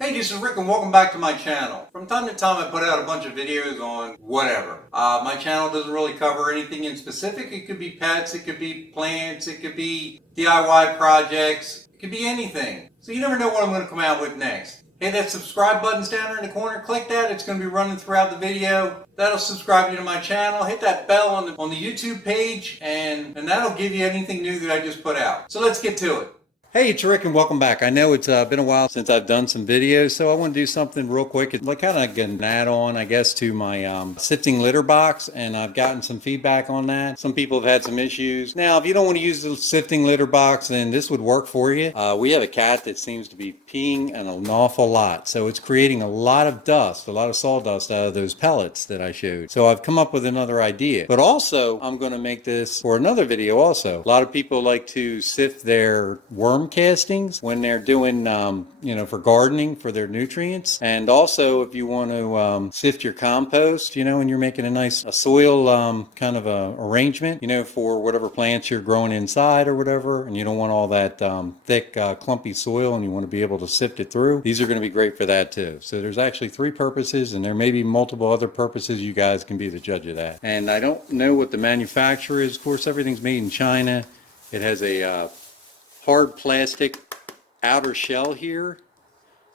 Hey, this is Rick and welcome back to my channel. From time to time I put out a bunch of videos on whatever. My channel doesn't really cover anything in specific. It could be pets, it could be plants, it could be DIY projects, it could be anything. So you never know what I'm going to come out with next. Hey, that subscribe button's down there in the corner. Click that. It's going to be running throughout the video. That'll subscribe you to my channel. Hit that bell on the YouTube page and that'll give you anything new that I just put out. So let's get to it. Hey, it's Rick and welcome back. I know it's been a while since I've done some videos, so I want to do something real quick. It's like kind of an add-on, I guess, to my sifting litter box, and I've gotten some feedback on that. Some people have had some issues. Now, if you don't want to use the sifting litter box, then this would work for you. We have a cat that seems to be peeing an awful lot, so it's creating a lot of dust, a lot of sawdust out of those pellets that I showed. So I've come up with another idea. But also, I'm going to make this for another video also. A lot of people like to sift their worm castings when they're doing for gardening for their nutrients, and also if you want to sift your compost, and you're making a soil kind of a arrangement for whatever plants you're growing inside or whatever, and you don't want all that thick clumpy soil and you want to be able to sift it through. These are going to be great for that too. So there's actually 3 purposes, and there may be multiple other purposes. You guys can be the judge of that. And I don't know what the manufacturer is. Of course, everything's made in China. It has a hard plastic outer shell here,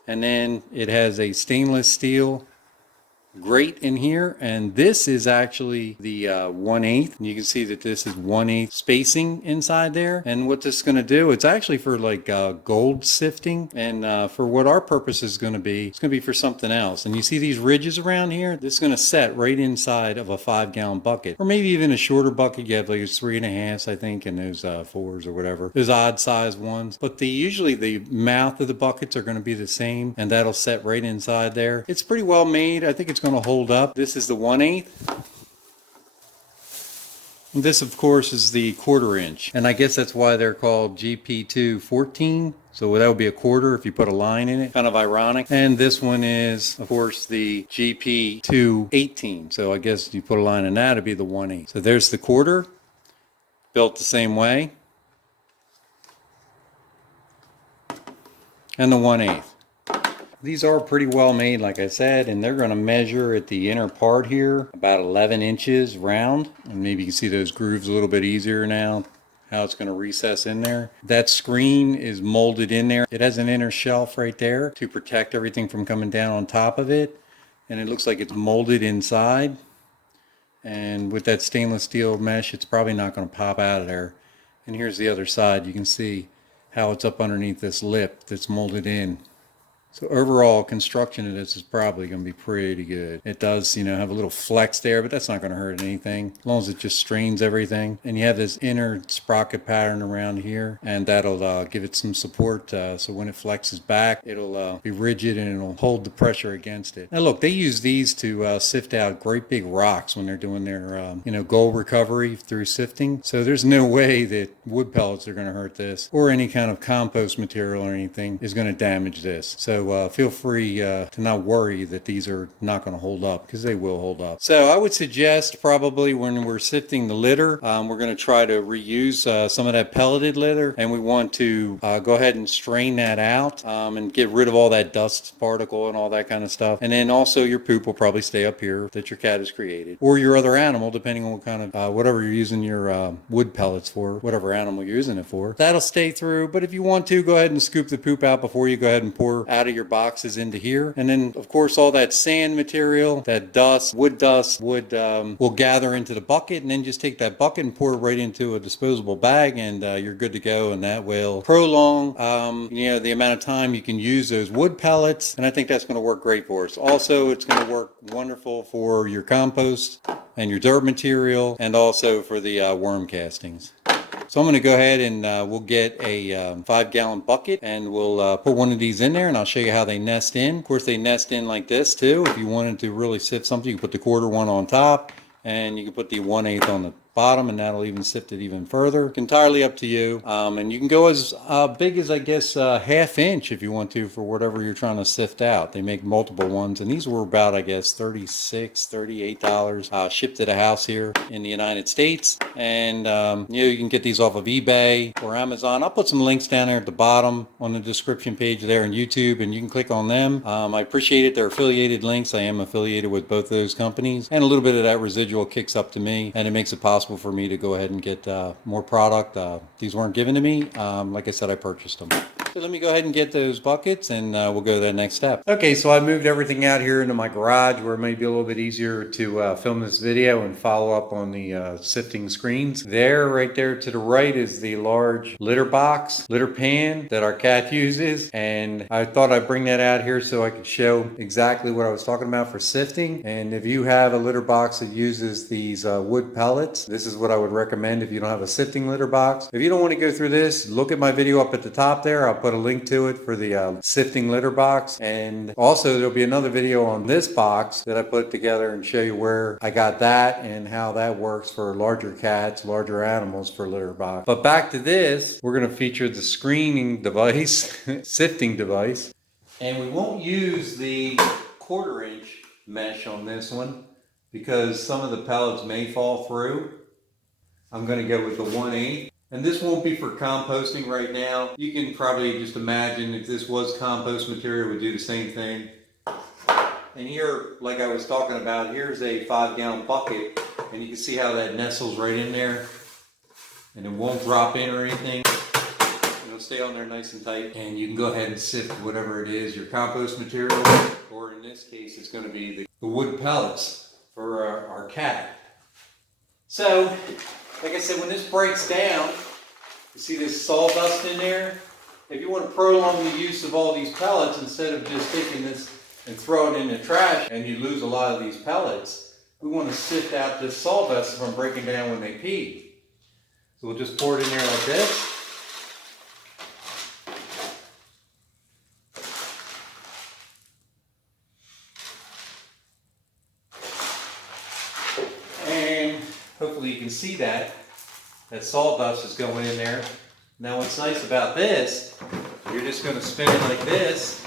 and then it has a stainless steel grate in here, and this is actually the 1/8. You can see that this is 1/8 spacing inside there. And what this is going to do, it's actually for like gold sifting, and for what our purpose is going to be, it's going to be for something else. And you see these ridges around here, this is going to set right inside of a 5-gallon bucket, or maybe even a shorter bucket. You have like 3.5, I think, and those 4s or whatever, those odd size ones. But usually the mouth of the buckets are going to be the same, and that'll set right inside there. It's pretty well made. I think it's going to hold up. This is the 1/8. And this, of course, is the 1/4 inch. And I guess that's why they're called GP214. So that would be a 1/4 if you put a line in it. Kind of ironic. And this one is, of course, the GP218. So I guess if you put a line in that, it'd be the 1/8. So there's the 1/4, built the same way. And the 1/8. These are pretty well made, like I said, and they're going to measure at the inner part here about 11 inches round. And maybe you can see those grooves a little bit easier now, how it's going to recess in there. That screen is molded in there. It has an inner shelf right there to protect everything from coming down on top of it. And it looks like it's molded inside. And with that stainless steel mesh, it's probably not going to pop out of there. And here's the other side. You can see how it's up underneath this lip that's molded in. So overall construction of this is probably going to be pretty good. It does, have a little flex there, but that's not going to hurt anything as long as it just strains everything. And you have this inner sprocket pattern around here, and that'll give it some support. So when it flexes back, it'll be rigid and it'll hold the pressure against it. Now look, they use these to sift out great big rocks when they're doing their, gold recovery through sifting. So there's no way that wood pellets are going to hurt this, or any kind of compost material or anything is going to damage this. So feel free to not worry that these are not going to hold up, because they will hold up. So I would suggest probably when we're sifting the litter, we're going to try to reuse some of that pelleted litter, and we want to go ahead and strain that out and get rid of all that dust particle and all that kind of stuff. And then also your poop will probably stay up here that your cat has created, or your other animal, depending on what kind of whatever you're using your wood pellets for, whatever animal you're using it for. That'll stay through. But if you want to, go ahead and scoop the poop out before you go ahead and pour out of your boxes into here. And then of course all that sand material, that dust will gather into the bucket, and then just take that bucket and pour it right into a disposable bag, and you're good to go. And that will prolong the amount of time you can use those wood pellets, and I think that's going to work great for us. Also, it's going to work wonderful for your compost and your dirt material, and also for the worm castings. So I'm going to go ahead and we'll get a 5-gallon bucket, and we'll put one of these in there, and I'll show you how they nest in. Of course, they nest in like this too. If you wanted to really sift something, you can put the 1/4 one on top, and you can put the 1/8 on the bottom, and that'll even sift it even further. It's entirely up to you. And you can go as big as, I guess, ½ inch if you want to for whatever you're trying to sift out. They make multiple ones, and these were about, I guess, $38 shipped to the house here in the United States. And you can get these off of eBay or Amazon. I'll put some links down there at the bottom on the description page there on YouTube, and you can click on them. I appreciate it. They're affiliated links. I am affiliated with both of those companies, and a little bit of that residual kicks up to me, and it makes it possible for me to go ahead and get more product. These weren't given to me. Like I said, I purchased them. So let me go ahead and get those buckets, and we'll go to that next step. Okay, so I moved everything out here into my garage where it may be a little bit easier to film this video and follow up on the sifting screens. Right there to the right is the large litter box, litter pan that our cat uses, and I thought I'd bring that out here so I could show exactly what I was talking about for sifting. And if you have a litter box that uses these wood pellets, this is what I would recommend if you don't have a sifting litter box. If you don't want to go through this, look at my video up at the top there. I'll put a link to it for the sifting litter box, and also there'll be another video on this box that I put together and show you where I got that and how that works for larger cats, larger animals for litter box. But back to this, we're going to feature the screening device, sifting device, and we won't use the 1/4 inch mesh on this one because some of the pellets may fall through. I'm going to go with the 1/8. And this won't be for composting right now. You can probably just imagine if this was compost material, it would do the same thing. And here, like I was talking about, here's a 5-gallon bucket, and you can see how that nestles right in there, and it won't drop in or anything. It'll stay on there nice and tight, and you can go ahead and sift whatever it is, your compost material, or in this case, it's going to be the wood pellets for our cat. So, like I said, when this breaks down, you see this sawdust in there? If you want to prolong the use of all these pellets, instead of just taking this and throw it in the trash and you lose a lot of these pellets, we want to sift out this sawdust from breaking down when they pee. So we'll just pour it in there like this. Hopefully you can see that sawdust is going in there. Now what's nice about this, you're just going to spin it like this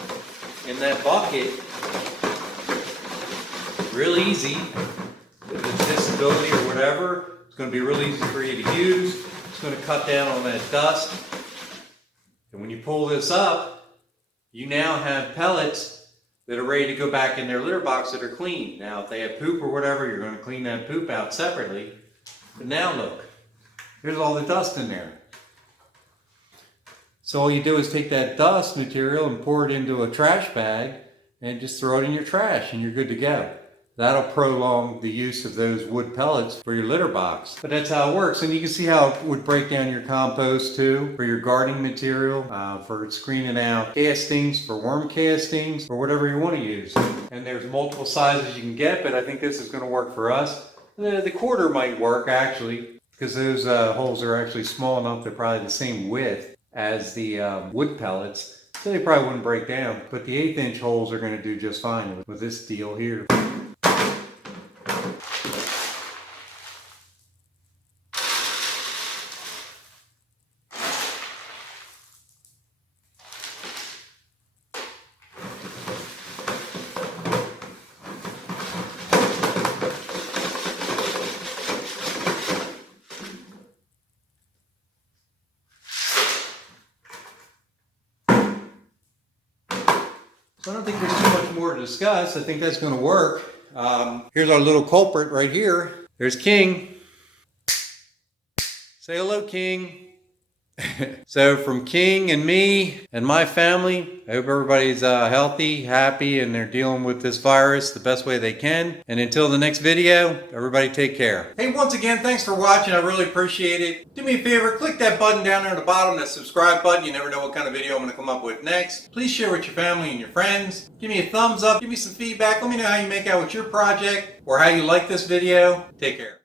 in that bucket. Real easy. With a disability or whatever, it's going to be real easy for you to use. It's going to cut down on that dust. And when you pull this up, you now have pellets that are ready to go back in their litter box that are clean. Now if they have poop or whatever, you're going to clean that poop out separately. But now look, there's all the dust in there. So all you do is take that dust material and pour it into a trash bag and just throw it in your trash and you're good to go. That'll prolong the use of those wood pellets for your litter box. But that's how it works. And you can see how it would break down your compost too, for your gardening material, for screening out castings, for worm castings, or whatever you want to use. And there's multiple sizes you can get, but I think this is going to work for us. The 1/4 might work actually, because those holes are actually small enough. They're probably the same width as the wood pellets, so they probably wouldn't break down. But the 1/8 inch holes are going to do just fine with this deal here. So I don't think there's too much more to discuss. I think that's going to work. Here's our little culprit right here. There's King. Say hello, King. So from King and me and my family, I hope everybody's healthy, happy, and they're dealing with this virus the best way they can. And until the next video, everybody take care. Hey, once again, thanks for watching. I really appreciate it. Do me a favor, click that button down there at the bottom, that subscribe button. You never know what kind of video I'm going to come up with next. Please share with your family and your friends. Give me a thumbs up. Give me some feedback. Let me know how you make out with your project or how you like this video. Take care.